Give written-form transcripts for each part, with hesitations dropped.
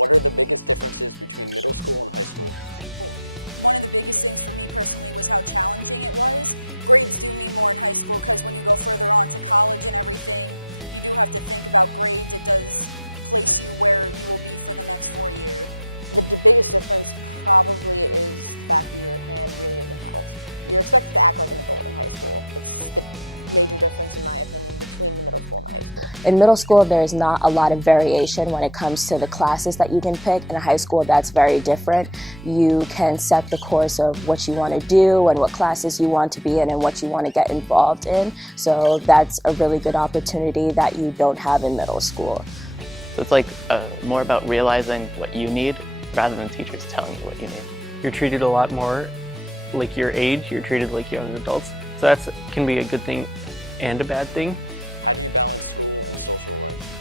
What are the biggest differences between middle school and high school? One of the biggest things for me personally was how challenging it was. Grades do mean more in high school because when you go further on to college and everything, you do have to think about grades. It does place you where you will be for the next 4 years. The biggest difference probably is the fact that your hand really isn't held. You're expected to act like an adult in high school. It's the major difference, in my opinion, between the middle school and the high school. In middle school, there's not a lot of variation when it comes to the classes that you can pick. In high school, that's very different. You can set the course of what you want to do and what classes you want to be in and what you want to get involved in. So that's a really good opportunity that you don't have in middle school. So it's like more about realizing what you need rather than teachers telling you what you need. You're treated a lot more like your age, you're treated like young adults. So that can be a good thing and a bad thing. How do you balance school and social life?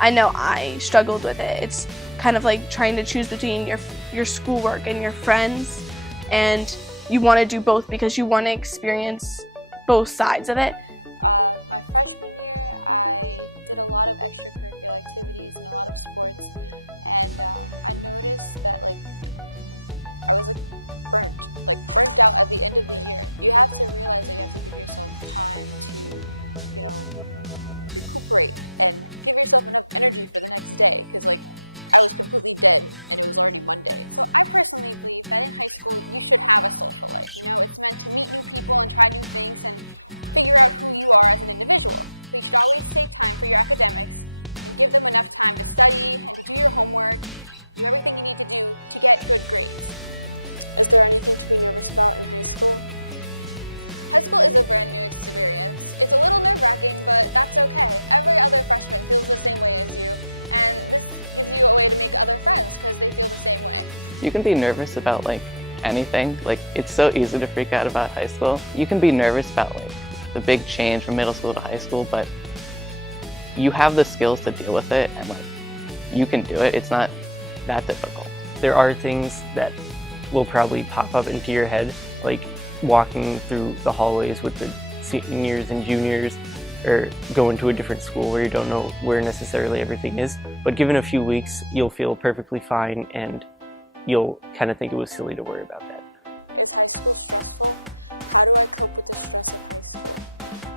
I know I struggled with it. It's kind of like trying to choose between your schoolwork and your friends, and you want to do both because you want to experience both sides of it. My freshman year, I did a lot of extracurricular activities and a lot of sports, and I noticed that I was burnt out at the end of the year. You have to realize that you have to give yourself time to, recuperate and give yourself enough energy for the next day, because I was completely dead and it was already Monday. So I personally believe that in high school you should have a social life. It's meant to meet new people and try new things and figure out who you are as an individual. But you should always save time for your academics and give them enough time to study and to do your homework, do everything you need to do to get good grades. Is there anything to be nervous about in high school? High school is a brand new experience. It's a little nerve-wracking, but that's okay. Every other freshman feels the same way as you, and this gives you a way to make other friends because they feel the same way. You can be nervous about anything. It's so easy to freak out about high school. You can be nervous about the big change from middle school to high school, but you have the skills to deal with it, and you can do it. It's not that difficult. There are things that will probably pop up into your head, like walking through the hallways with the seniors and juniors, or going to a different school where you don't know where necessarily everything is. But given a few weeks, you'll feel perfectly fine and you'll kind of think it was silly to worry about that. Is high school stressful? How do I cope with the stress of high school?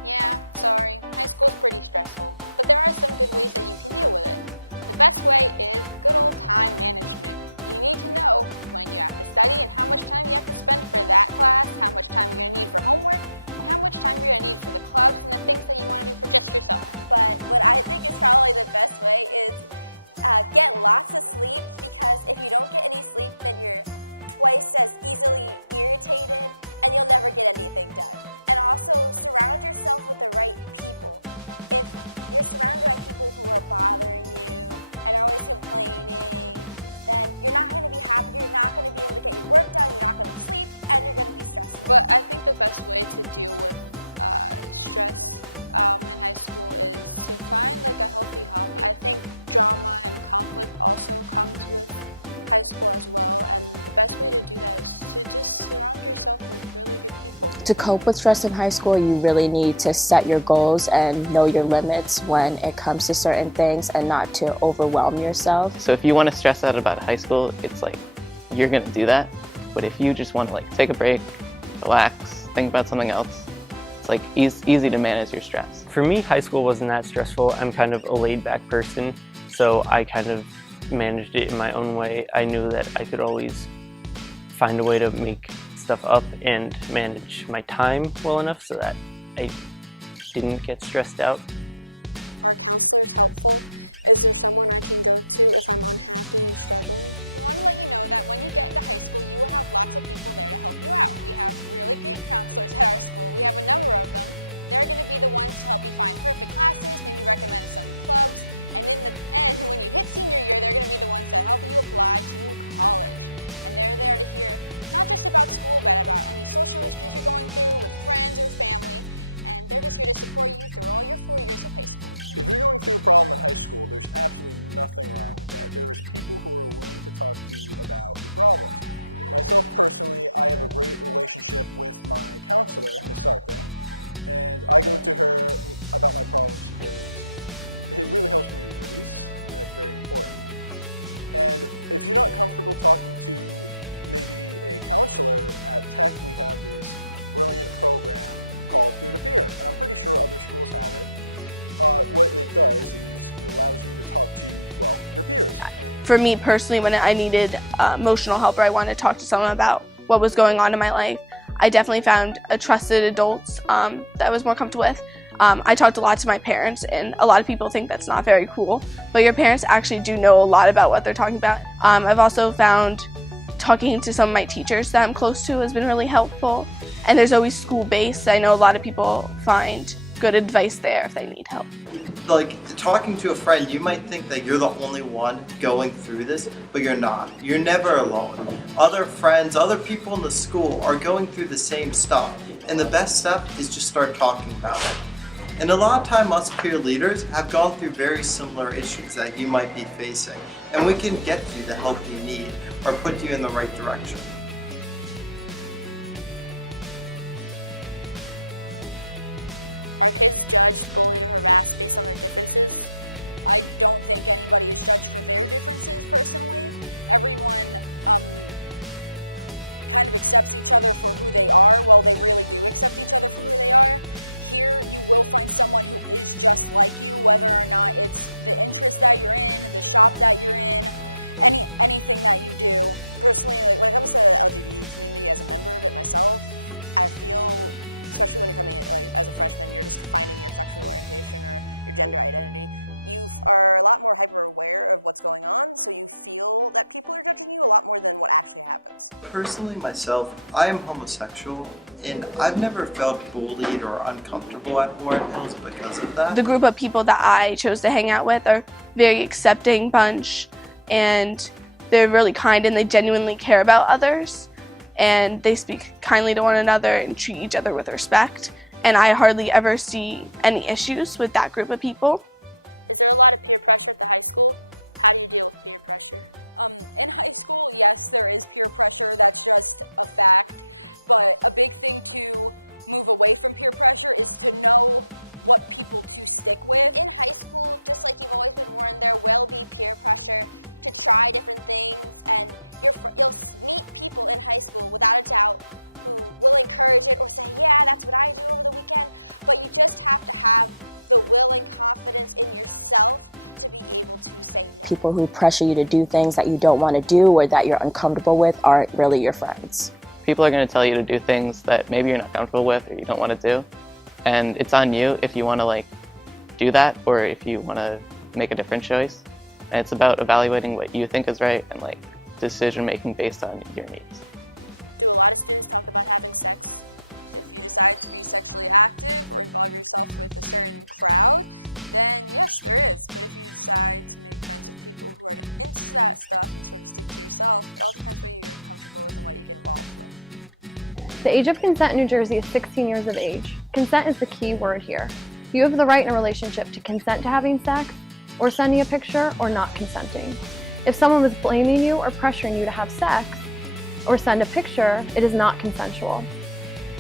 Yeah, sorry, high school's pretty stressful, but there are some good ways that you can deal with it. The best way is good old time management. You need to know when you have to study and how much time you have to spend for that class, how much time you're going to need for homework, and how much time you're going to need for the clubs and the things that you want to do for just yourself. But what I think is probably the best way is get lots of sleep, because if you don't get any sleep, then you're twice as easily irritated and you'll never get anything done. And also surround yourself with the right people. If you're surrounded by people who are bothering you and are always complaining, then you're not going to be happy, you're not going to be able to get your work done, you're not going to sleep, and you're going to be stressful. But I think the best way to deal with stress in high school is to find a healthy hobby. I think drama and conflict also comes with high school as well, and the best way to do that is to just surround yourself with really good people. To cope with stress in high school, you really need to set your goals and know your limits when it comes to certain things and not to overwhelm yourself. So if you want to stress out about high school, it's you're going to do that. But if you just want to take a break, relax, think about something else, it's easy to manage your stress. For me, high school wasn't that stressful. I'm kind of a laid-back person, so I kind of managed it in my own way. I knew that I could always find a way to make stuff up and manage my time well enough so that I didn't get stressed out. Are counselors helpful? Is there someone I can go to if I'm unhappy and struggling? We want to let you know that when you get into high school, you will have lots of people there to help you out. We have really great counselors at our school. We have a number of them. They're going to be the ones to help you find perfect classes, maybe recommend some clubs, and in the end, when you hit senior year, they're going to be the ones that help you apply to college. And they're there to hear not just about school, but about any social issues you're going through with friends or family. And they're just here to support you through all your 4 years of high school. If you're going through a problem in high school, there's absolutely nothing wrong with that. There is people who are willing to talk to you about your problems. Myself personally, I have a great relationship with my counselor, Ms. Sarte, and I go to her about my problems because it really helps me release, and that's very important. And if you're not comfortable talking to maybe a counselor, at Tech we have this brilliant program called peer-to-peer, and I'm pretty sure other schools have it. What it does is it allows you to talk to, well, your peers. For me personally, when I needed emotional help or I wanted to talk to someone about what was going on in my life, I definitely found a trusted adult that I was more comfortable with. I talked a lot to my parents, and a lot of people think that's not very cool, but your parents actually do know a lot about what they're talking about. I've also found talking to some of my teachers that I'm close to has been really helpful, and there's always school-based. I know a lot of people find good advice there if they need help. Like, talking to a friend, you might think that you're the only one going through this, but you're not. You're never alone. Other friends, other people in the school are going through the same stuff, and the best step is just start talking about it. And a lot of time, us peer leaders have gone through very similar issues that you might be facing, and we can get you the help you need or put you in the right direction. Are kids judged, bullied, or harassed based on their differences? I don't think anybody is judged for their differences personally. Everyone kind of accepts each other for who they are. Well, they really do accept each other for who they are. Here, you will find someone who is just like you, whether or not it's the interest that you're in, the shop that you're in, anything that you do. Personally, like when it comes to the LGBT community, as a member of it myself, I feel, especially when you're coming in, like as a freshman, you're just finding your sexual orientation or your gender identity. You are a lot more hyper aware of what's going on, so you feel that people are judging you a lot more than what actually happens. Personally, myself, I am homosexual, and I've never felt bullied or uncomfortable at Warren Hills because of that. The group of people that I chose to hang out with are very accepting bunch, and they're really kind and they genuinely care about others, and they speak kindly to one another and treat each other with respect. And I hardly ever see any issues with that group of people. Is there a lot of peer pressure at the high school? How do you deal with peer pressure? In high school, yes, there is peer pressure. That's just a fact. But a big thing to move away from peer pressure is to know what people to stick with. In high school, just like you've always been warned, there will be peer pressure to try different things, and you'll meet people in high school without a doubt who will encourage it or say, yeah, that's what I do over the weekend. But you just have to have the will and confidence in yourself to be able to say no. People who pressure you to do things that you don't want to do or that you're uncomfortable with aren't really your friends. People are going to tell you to do things that maybe you're not comfortable with or you don't want to do. And it's on you if you want to do that or if you want to make a different choice. And it's about evaluating what you think is right and decision making based on your needs. Do a lot of students talk about having sex? If you decide to be sexually active or involve yourself with a certain crowd, then yes, there is. But if you decide to make friends with people who are into that stuff and sort of stick to yourself, it all depends what you're comfortable with and what you get involved with. The age of consent in New Jersey is 16 years of age. Consent is the key word here. You have the right in a relationship to consent to having sex, or sending a picture, or not consenting. If someone was blaming you or pressuring you to have sex, or send a picture, it is not consensual.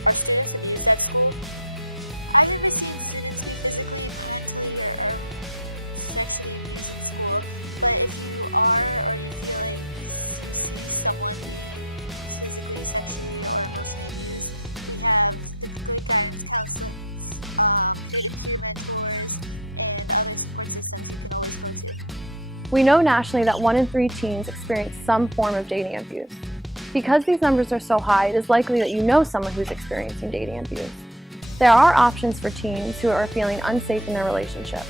Are students abused at school? I've never seen students be physically, mentally, or sexually abused in school, but if you are or you feel like you see someone being physically, sexually, or emotionally abused, we have the good guidance counselors, peer-to-peer mentors, and other support systems you can always go to. We know nationally that 1 in 3 teens experience some form of dating abuse. Because these numbers are so high, it is likely that you know someone who's experiencing dating abuse. There are options for teens who are feeling unsafe in their relationships.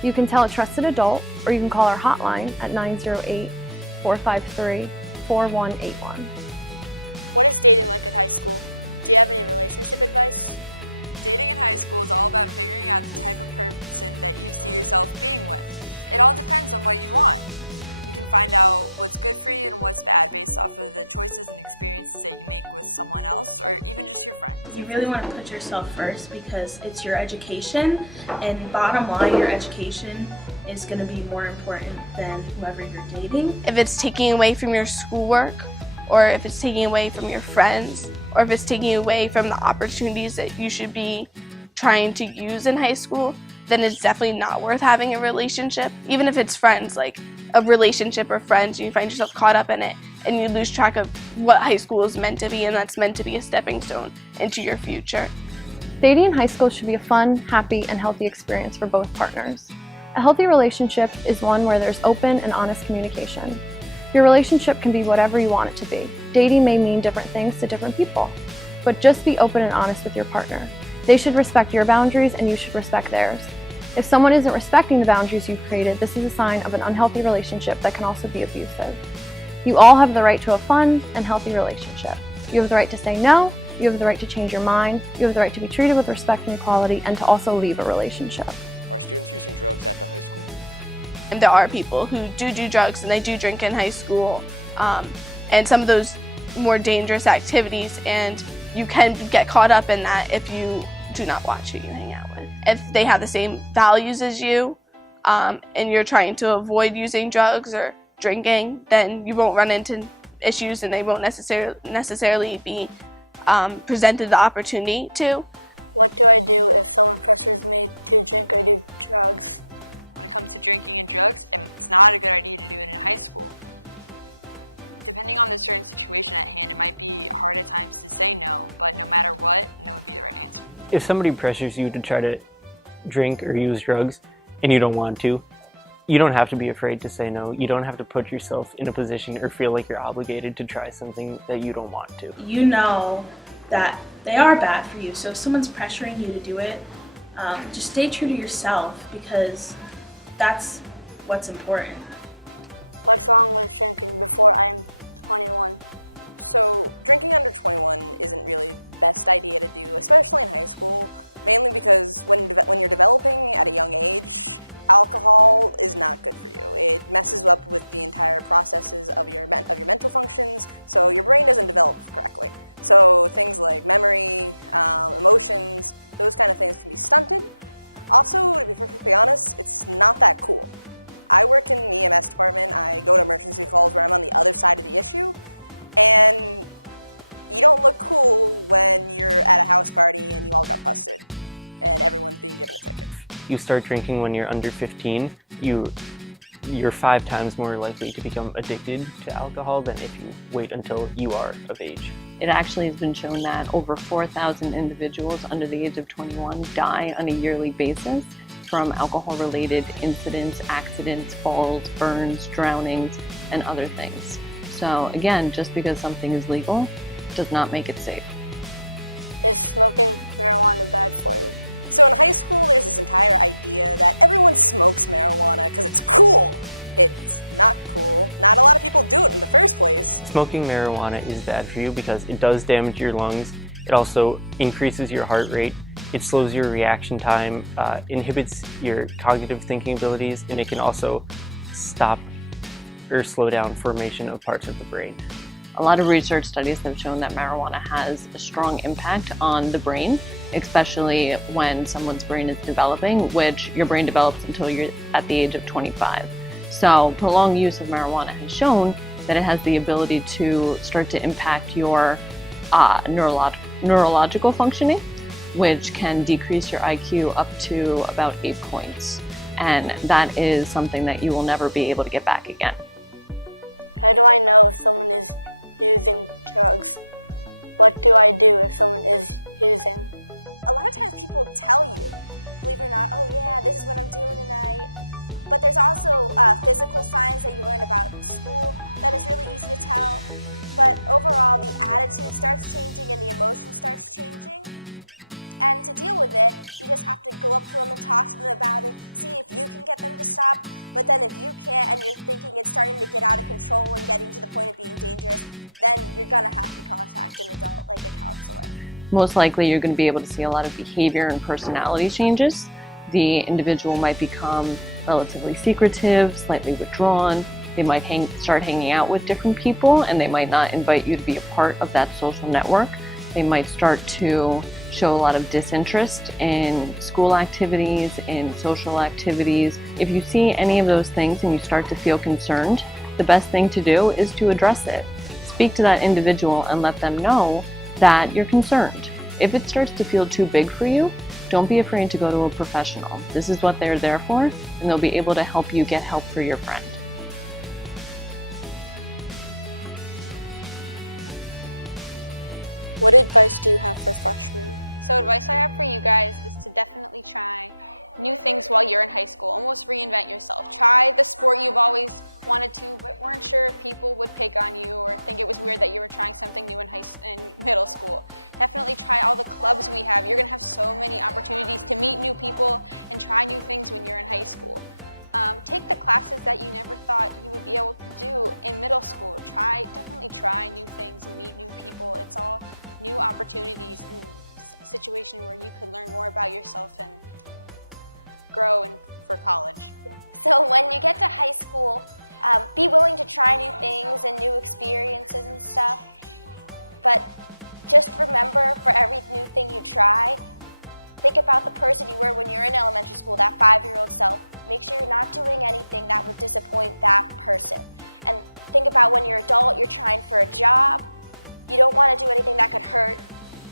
You can tell a trusted adult, or you can call our hotline at 908-453-4181. What is dating like at high school? Do you have any relationship advice? Dating in high school is all about figuring out the type of person that you see yourself being with. It all depends on what you want. You can find out what's good for you and what's bad based off of the choices and experiences that you make with someone else or even just your friends. You really want to put yourself first because it's your education, and bottom line, your education is going to be more important than whoever you're dating. If it's taking away from your schoolwork, or if it's taking away from your friends, or if it's taking away from the opportunities that you should be trying to use in high school, then it's definitely not worth having a relationship. Even if it's friends, a relationship or friends, and you find yourself caught up in it, and you lose track of what high school is meant to be, and that's meant to be a stepping stone into your future. Dating in high school should be a fun, happy, and healthy experience for both partners. A healthy relationship is one where there's open and honest communication. Your relationship can be whatever you want it to be. Dating may mean different things to different people, but just be open and honest with your partner. They should respect your boundaries and you should respect theirs. If someone isn't respecting the boundaries you've created, this is a sign of an unhealthy relationship that can also be abusive. You all have the right to a fun and healthy relationship. You have the right to say no, you have the right to change your mind, you have the right to be treated with respect and equality, and to also leave a relationship. Are students using drugs at the high school? And there are people who do drugs and they do drink in high school, and some of those more dangerous activities, and you can get caught up in that if you do not watch who you hang out with. If they have the same values as you, and you're trying to avoid using drugs or drinking, then you won't run into issues and they won't necessarily be presented the opportunity to. What do I do if someone pressures me to drink or do drugs? When it comes to drinking and drugs, it's not a good idea to do it in high school. Depending on the certain situation at hand, it might be hard at times to say no, but no matter what, no would be the right answer. If somebody pressures you to try to drink or use drugs and you don't want to, you don't have to be afraid to say no. You don't have to put yourself in a position or feel like you're obligated to try something that you don't want to. You know that they are bad for you, so if someone's pressuring you to do it, just stay true to yourself, because that's what's important. What's wrong with drinking before I'm 21? So drinking under 21 isn't really the best idea to do, especially in high school, mainly because when you're developing at a young age, alcohol is not good for you. It messes up with the entire processes of your mental functions, so your brain doesn't develop correctly. So things like memory, emotions, those kind of things can be stunted. Also, to be perfectly honest, it's not that cool. I work in the EMS department. I go to emergency calls where I'm on the other side of the issue, and you don't look cool when you're at a house party and you all got busted and everyone's being given a ticket. You start drinking when you're under 15, you're 5 times more likely to become addicted to alcohol than if you wait until you are of age. It actually has been shown that over 4,000 individuals under the age of 21 die on a yearly basis from alcohol-related incidents, accidents, falls, burns, drownings, and other things. So again, just because something is legal does not make it safe. Is smoking marijuana bad for you? So in high school, there's this entire idea that everyone smokes marijuana because it's cool. It's not cool. Not a lot of people do it in the first place. Smoking marijuana is bad for you because it does damage your lungs. It also increases your heart rate. It slows your reaction time, inhibits your cognitive thinking abilities, and it can also stop or slow down formation of parts of the brain. A lot of research studies have shown that marijuana has a strong impact on the brain, especially when someone's brain is developing, which your brain develops until you're at the age of 25. So prolonged use of marijuana has shown that it has the ability to start to impact your neurological functioning, which can decrease your IQ up to about 8 points. And that is something that you will never be able to get back again. How do I know if someone is using drugs? What do I do if someone is using? A lot of times people tell you, believe it or not, oh yeah, this is what I'm doing tonight. But there's also physical signs that you learn about in school that is really easy to tell. But overall, the attitude starts changing and the emotion starts changing. And to deal with it, you just have to go up to them and talk to them about it, see if you can get them to stop. But then if you can't and you're thinking it's starting to get out of control and getting to the point of being dangerous, then you're gonna have to contact an adult, like a counselor. Most likely you're going to be able to see a lot of behavior and personality changes. The individual might become relatively secretive, slightly withdrawn. They might start hanging out with different people, and they might not invite you to be a part of that social network. They might start to show a lot of disinterest in school activities, in social activities. If you see any of those things and you start to feel concerned, the best thing to do is to address it. Speak to that individual and let them know that you're concerned. If it starts to feel too big for you, don't be afraid to go to a professional. This is what they're there for, and they'll be able to help you get help for your friend. What advice do you have for freshmen? So advice I have for you guys is to definitely try new things while you're in high school. Almost reinvent yourself. Try the sport you've always wanted to, but weren't sure if people would pick on you or think it was weird that you were trying something new in middle school. Definitely try all the clubs we have. You're gonna have so many opportunities to meet new people and try new things when you're in high school. Take the classes that you never thought you would be able to do in middle school. Definitely try new things and meet new people. It's all new opportunities and a situation where you could learn more about yourself and grow for college. So when you get to high school, be willing to try new things and new experiences and stuff. But just remember, for every new thing you try, think about the person you were when you were in elementary school, that 5-year-old self. Make sure you're not doing anything that would disappoint that person. And think about when you're adult, you're trying for a job. You don't want to do anything that could hurt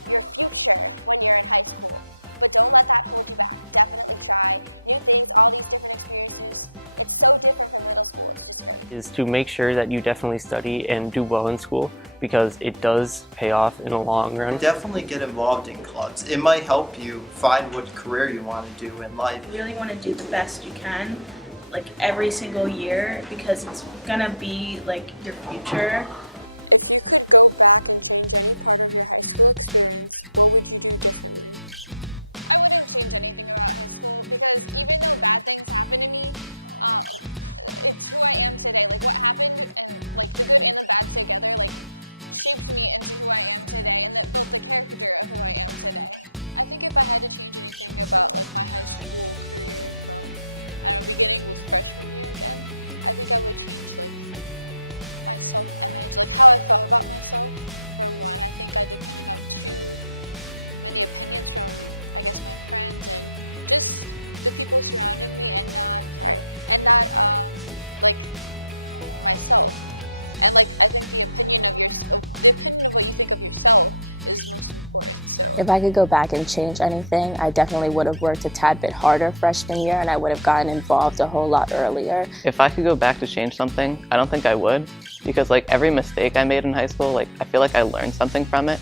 your future when you're in high school. But don't let that hold you back. Definitely try new things, all these different experiences. It's so different from middle school. It's just great. Is to make sure that you definitely study and do well in school, because it does pay off in the long run. Definitely get involved in clubs. It might help you find what career you want to do in life. You really want to do the best you can, like every single year, because it's gonna be like your future. If you could go back and change any part of your high school experience, what would you do differently? I wouldn't change anything about high school, because even though bad things happen to me, it's who I am today. Like what happened, and like the good and the bad together, like shaped me into who I am today, and that built the character of who I am today. I think if I had to change anything about like my high school career from, I don't know, beginning with freshman year again, I think I would change like my self-image, like how I felt about myself. For one, I think I depended on too many opinions from, I guess, my friends and just the people surrounding me, and not like myself. And like I think the opinion of what you think of yourself is most important. So if I could go back and change anything, I definitely would have worked a tad bit harder freshman year, and I would have gotten involved a whole lot earlier. If I could go back to change something, I don't think I would, because like every mistake I made in high school, like I feel like I learned something from it.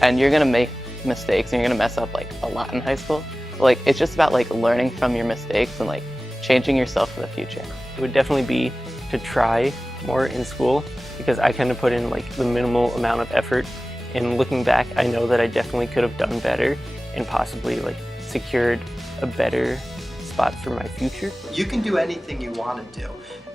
And you're gonna make mistakes and you're gonna mess up like a lot in high school. Like it's just about like learning from your mistakes and like changing yourself for the future. It would definitely be to try more in school, because I kind of put in like the minimal amount of effort, and looking back I know that I definitely could have done better and possibly like secured a better spot for my future. You can do anything you want to do.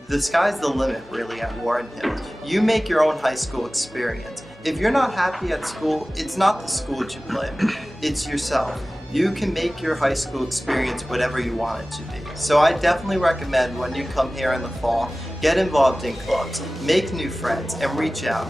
The sky's the limit really at Warren Hills. You make your own high school experience. If you're not happy at school, it's not the school that you blame, it's yourself. You can make your high school experience whatever you want it to be. So I definitely recommend when you come here in the fall, get involved in clubs, make new friends, and reach out.